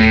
Oh,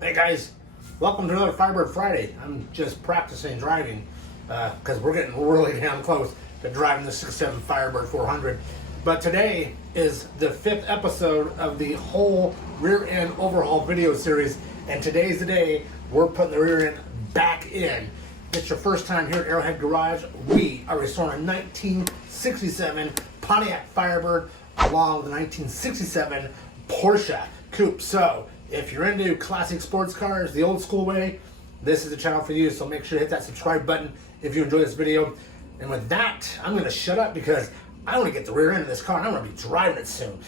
hey guys, welcome to another Firebird Friday. I'm just practicing driving because we're getting really damn close to driving the 6.7 Firebird 400. But today is the 5th episode of the whole rear end overhaul video series, and today's the day we're putting the rear end back in. If it's your first time here at Arrowhead Garage, we are restoring a 1967 Pontiac Firebird along with a 1967 Porsche Coupe. So if you're into classic sports cars the old school way, this is the channel for you. So make sure to hit that subscribe button if you enjoy this video. And with that, I'm going to shut up because I want to get the rear end of this car and I'm going to be driving it soon.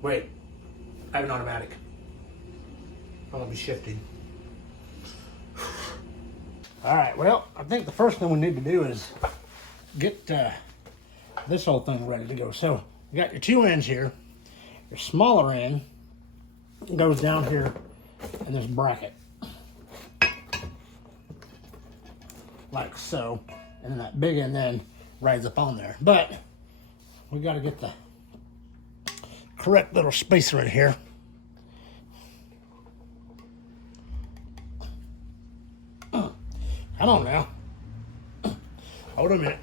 Wait, I have an automatic. I'm going to be shifting. All right, well, I think the first thing we need to do is get this whole thing ready to go. So you got your two ends here. Your smaller end goes down here in this bracket, like so, and then that big end then rides up on there. But we got to get the correct little spacer in here. Come on now. Hold a minute.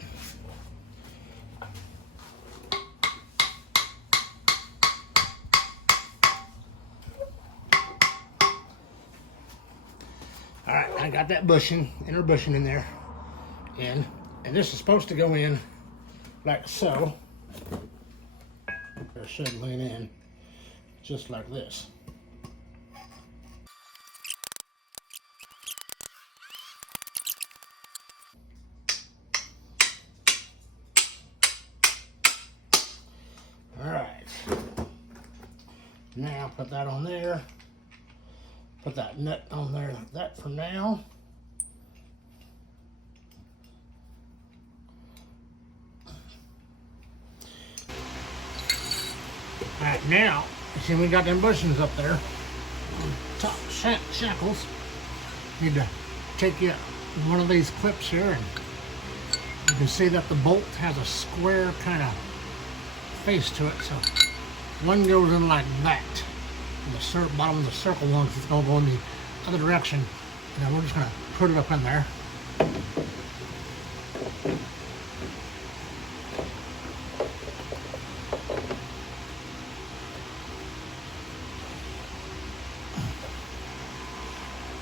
All right, I got that bushing, inner bushing in there. And this is supposed to go in like so. It should lean in just like this. All right. Now put that on there. Put that nut on there like that for now. All right, now, you see we got them bushings up there. Top shackles. Need to take you one of these clips here, and you can see that the bolt has a square kind of face to it. So one goes in like that. The bottom of the circle ones is going to go in the other direction. And then we're just going to put it up in there.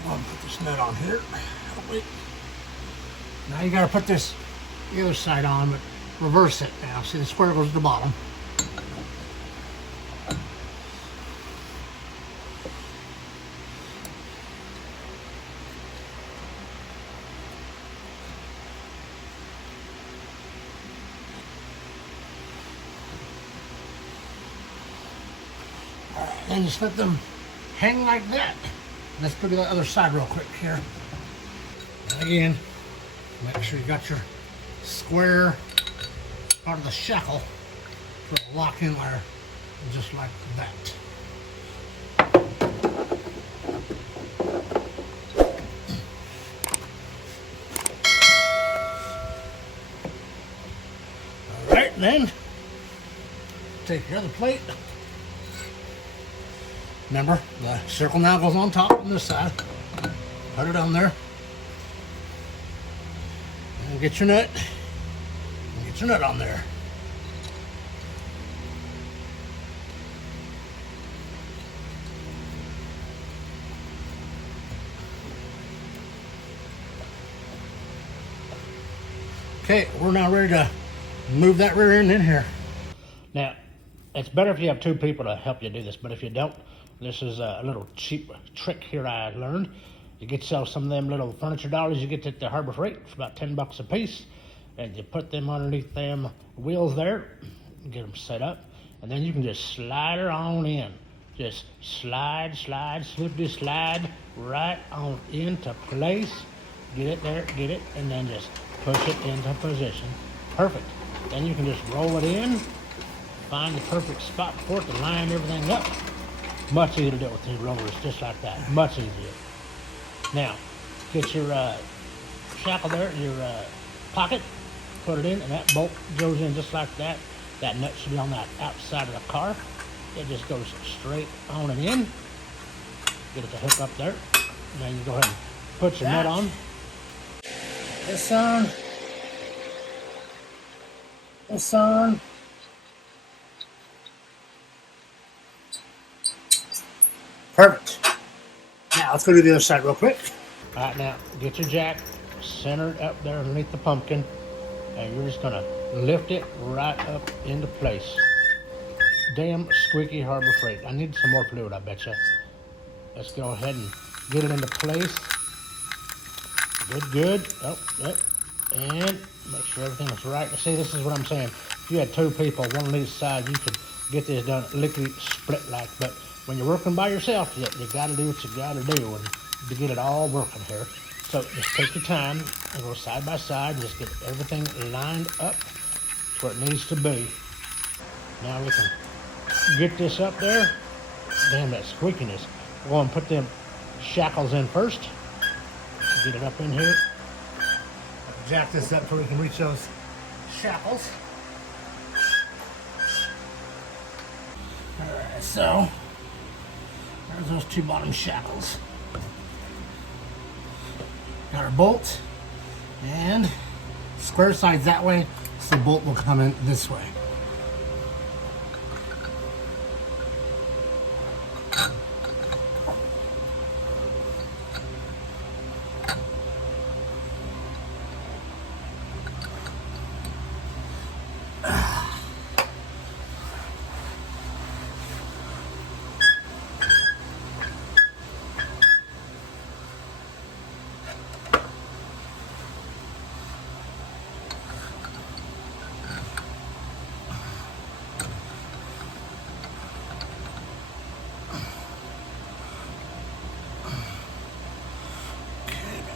I'll put this nut on here. Oh, wait. Now you got to put this the other side on, but reverse it now. See, the square goes to the bottom. And just let them hang like that. Let's put the other side real quick here. And again, make sure you got your square part of the shackle for the lock in there, just like that. All right, then take your other plate. Remember, the circle now goes on top on this side. Put it on there. And get your nut. And get your nut on there. Okay, we're now ready to move that rear end in here. Now, it's better if you have two people to help you do this, but if you don't, this is a little cheap trick here I learned. You get yourself some of them little furniture dollars you get at the Harbor Freight for about 10 bucks a piece, and you put them underneath them wheels there, get them set up, and then you can just slide her on in. Just slide, slippity slide right on into place. Get it there, get it, and then just push it into position. Perfect. Then you can just roll it in, find the perfect spot for it to line everything up. Much easier to do with these rollers, just like that. Much easier. Now, get your shackle there in your pocket, put it in, and that bolt goes in just like that. That nut should be on that outside of the car. It just goes straight on and in. Get it to hook up there. Now you go ahead and put your nut on. This on. This on. Perfect. Now let's go to the other side real quick. All right, now get your jack centered up there underneath the pumpkin, and you're just gonna lift it right up into place. Damn squeaky Harbor Freight. I need some more fluid, I betcha. Let's go ahead and get it into place. Good, good. Oh, yep. And make sure everything is right. See, this is what I'm saying. If you had two people, one on each side, you could get this done lickety split like. But when you're working by yourself, you got to do what you got to do and to get it all working here. So just take your time and go side by side and just get everything lined up to where it needs to be. Now we can get this up there. Damn, that squeakiness. We're going to put them shackles in first. Get it up in here. Jack this up so we can reach those shackles. Alright, so there's those two bottom shackles. Got our bolt, and square sides that way, so the bolt will come in this way.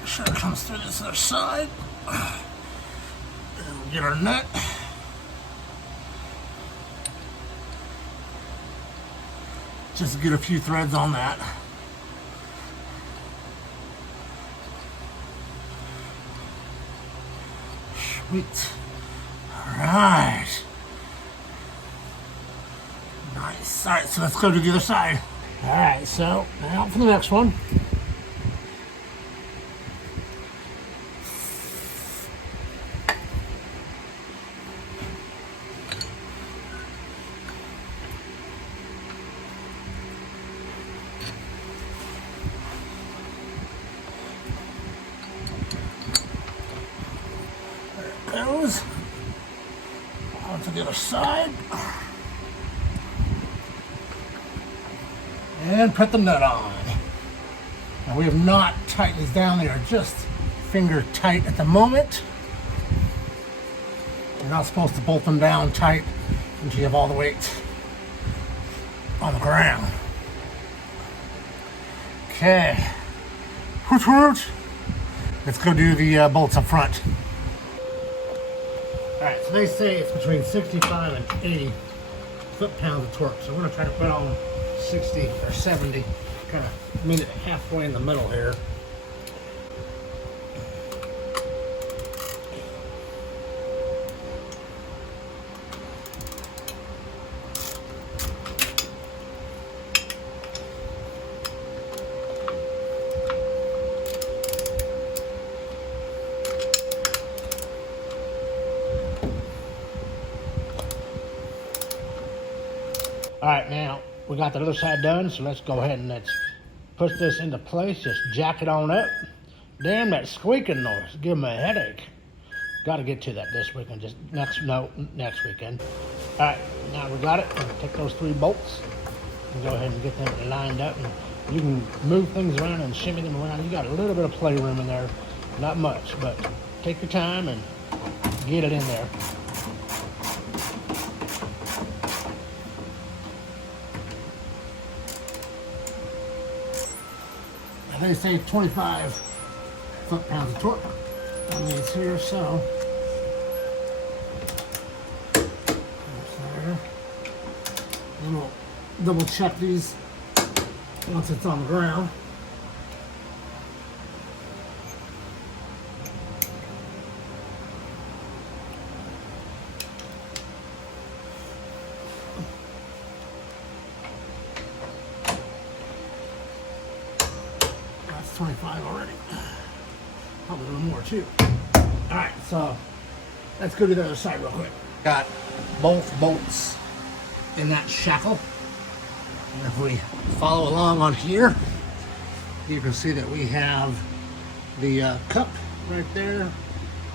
Sure it comes through this other side. And we'll get our nut. Just get a few threads on that. Sweet. Alright. Nice. Alright, so let's go to the other side. Alright, so now for the next one. Goes onto the other side and put the nut on. Now we have not tightened these down. They are just finger tight at the moment. You're not supposed to bolt them down tight until you have all the weight on the ground. Okay. Hoot hoot. Let's go do the bolts up front. Alright, so they say it's between 65 and 80 foot-pounds of torque. So we're going to try to put on 60 or 70, kind of meet it halfway in the middle here. All right, now we got the other side done, so let's go ahead and let's push this into place. Just jack it on up. Damn, that squeaking noise, give me a headache. Got to get to that this weekend, just next weekend. All right, now we got it. We're gonna take those 3 bolts and go ahead and get them lined up. And you can move things around and shimmy them around. You got a little bit of playroom in there, not much, but take your time and get it in there. They say 25 foot-pounds of torque on these here, so there. And we'll double check these once it's on the ground. That's 25 already. Probably a little more too. All right, so let's go to the other side real quick. Got both bolts in that shackle. And if we follow along on here, you can see that we have the cup right there.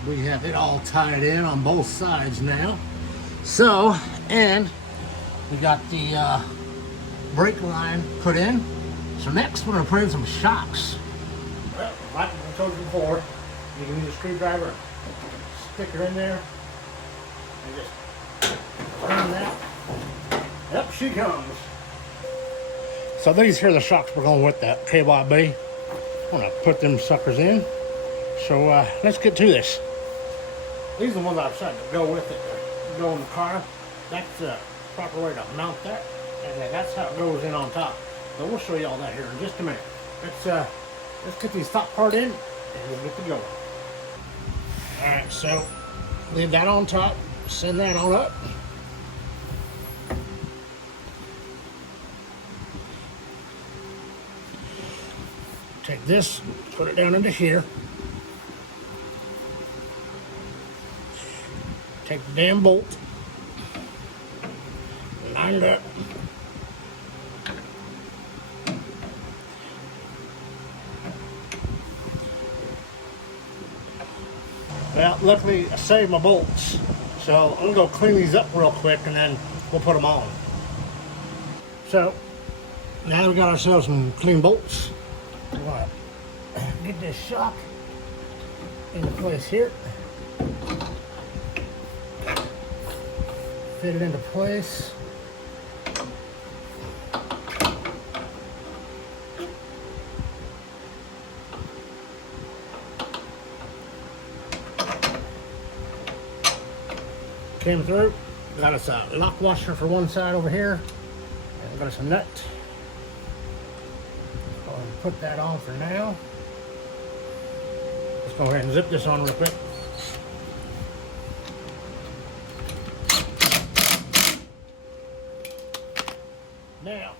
We have it all tied in on both sides now. So, and we got the brake line put in. So next we're gonna put in some shocks. Well, like I told you before, you can use a screwdriver, stick her in there, and just turn that. Up she comes. So these here are the shocks we're going with that KYB. I'm gonna put them suckers in. So let's get to this. These are the ones I decided to go with it, to go in the car. That's the proper way to mount that, and then that's how it goes in on top. But we'll show you all that here in just a minute. Let's get these top part in, and we'll get to go. All right, so leave that on top, send that on up. Take this, put it down into here. Take the damn bolt, line it up. Well, luckily I saved my bolts, so I'm gonna go clean these up real quick and then we'll put them on. So now that we got ourselves some clean bolts, we're gonna get this shock into place here. Fit it into place. Came through, got us a lock washer for one side over here, and got us a nut. Go ahead and put that on for now. Let's go ahead and zip this on real quick. Now,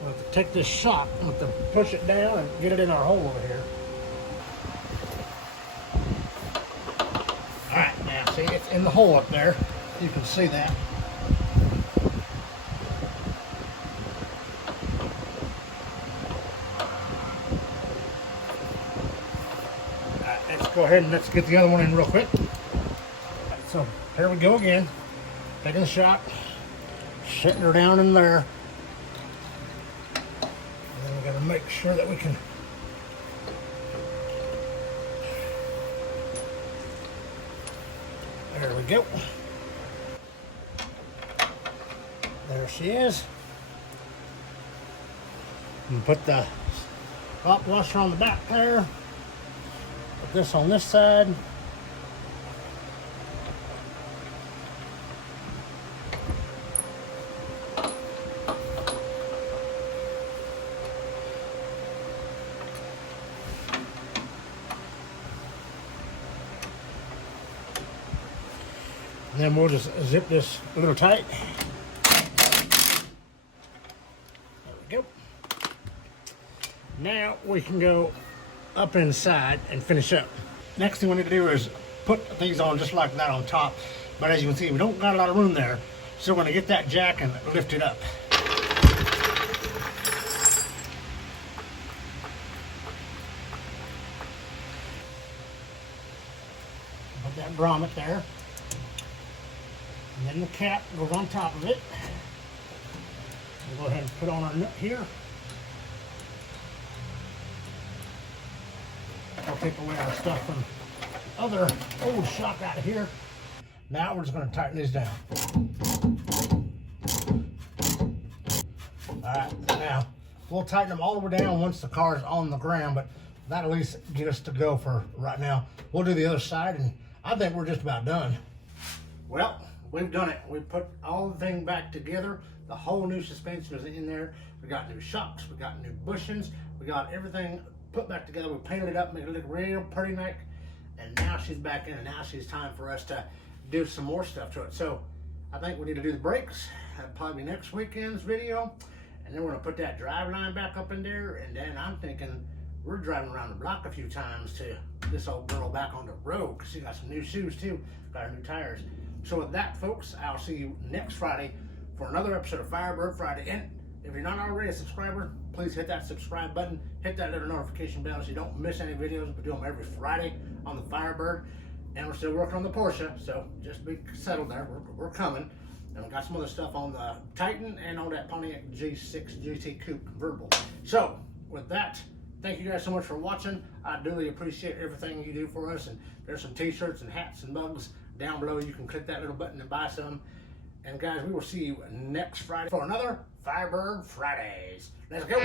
we'll have to take this shock, we'll have to push it down and get it in our hole over here. Alright, now see, it's in the hole up there. You can see that. Alright, let's go ahead and let's get the other one in real quick. Right, so, here we go again. Taking the shock. Setting her down in there. And then we got to make sure that we can there we go. There she is. And put the lock washer on the back there. Put this on this side. And then we'll just zip this a little tight. There we go. Now we can go up inside and finish up. Next thing we need to do is put these on just like that on top. But as you can see, we don't got a lot of room there. So we're gonna get that jack and lift it up. Put that grommet there. And then the cap goes on top of it. We'll go ahead and put on our nut here. I'll take away our stuff from other old shock out of here. Now we're just going to tighten this down. Alright, now we'll tighten them all the way down once the car is on the ground, but that'll at least get us to go for right now. We'll do the other side, and I think we're just about done. Well, we've done it. We put all the thing back together. The whole new suspension is in there. We got new shocks. We got new bushings. We got everything put back together. We painted it up, made it look real pretty nice. And now she's back in, and now she's time for us to do some more stuff to it. So I think we need to do the brakes. That'll probably be next weekend's video. and then we're gonna put that drive line back up in there, and then I'm thinking we're driving around the block a few times to this old girl back on the road, because she got some new shoes too, got her new tires. So with that, folks, I'll see you next Friday for another episode of Firebird Friday. And if you're not already a subscriber, please hit that subscribe button, hit that little notification bell so you don't miss any videos. We do them every Friday on the Firebird, and we're still working on the Porsche, so just be settled there. We're coming. And we got some other stuff on the Titan and on that Pontiac G6 GT Coupe convertible. So with that, thank you guys so much for watching. I duly appreciate everything you do for us. And there's some t-shirts and hats and mugs down below. You can click that little button and buy some. And guys, we will see you next Friday for another Firebird Fridays. Let's go.